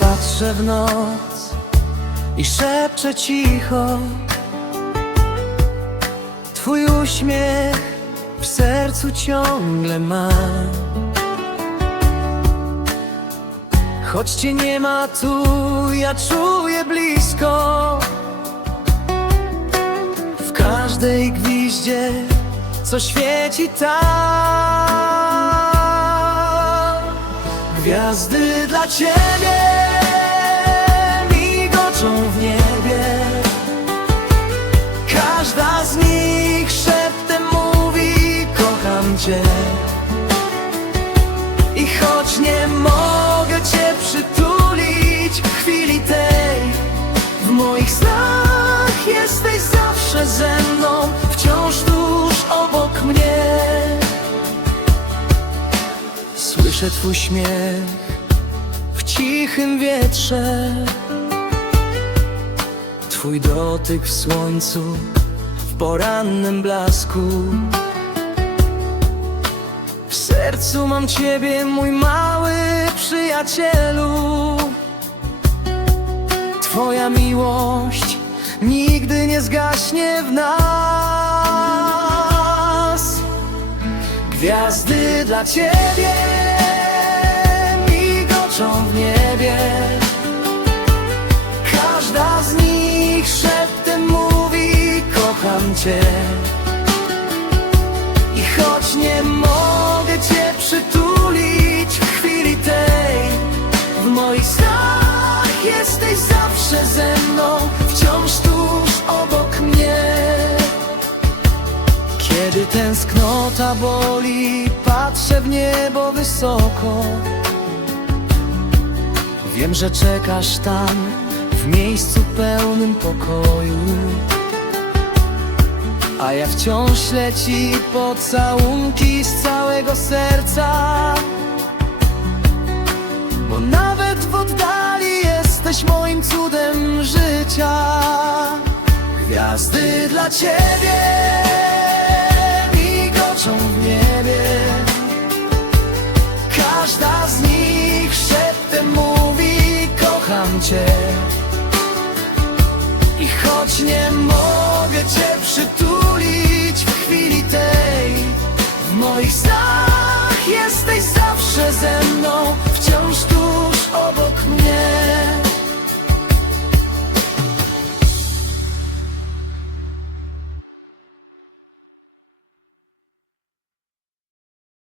patrzę w noc i szepczę cicho. Twój uśmiech w sercu ciągle mam Choć cię nie ma tu, ja czuję blisko. W każdej gwiździe, co świeci tam Gwiazdy dla ciebie migoczą w niebie. Każda z nich szeptem mówi kocham cię Słyszę twój śmiech w cichym wietrze. Twój dotyk w słońcu, w porannym blasku. W sercu mam ciebie, mój mały przyjacielu. Twoja miłość nigdy nie zgaśnie w nas. Gwiazdy dla ciebie cię I choć nie mogę cię przytulić w chwili tej W moich snach jesteś zawsze ze mną Wciąż tuż obok mnie kiedy tęsknota boli, patrzę w niebo wysoko. Wiem, że czekasz tam, w miejscu pełnym pokoju. A ja wciąż leci pocałunki z całego serca. Bo nawet w oddali jesteś moim cudem życia. Gwiazdy dla ciebie migoczą w niebie. Każda z nich szeptem mówi kocham cię. I choć nie mogę cię present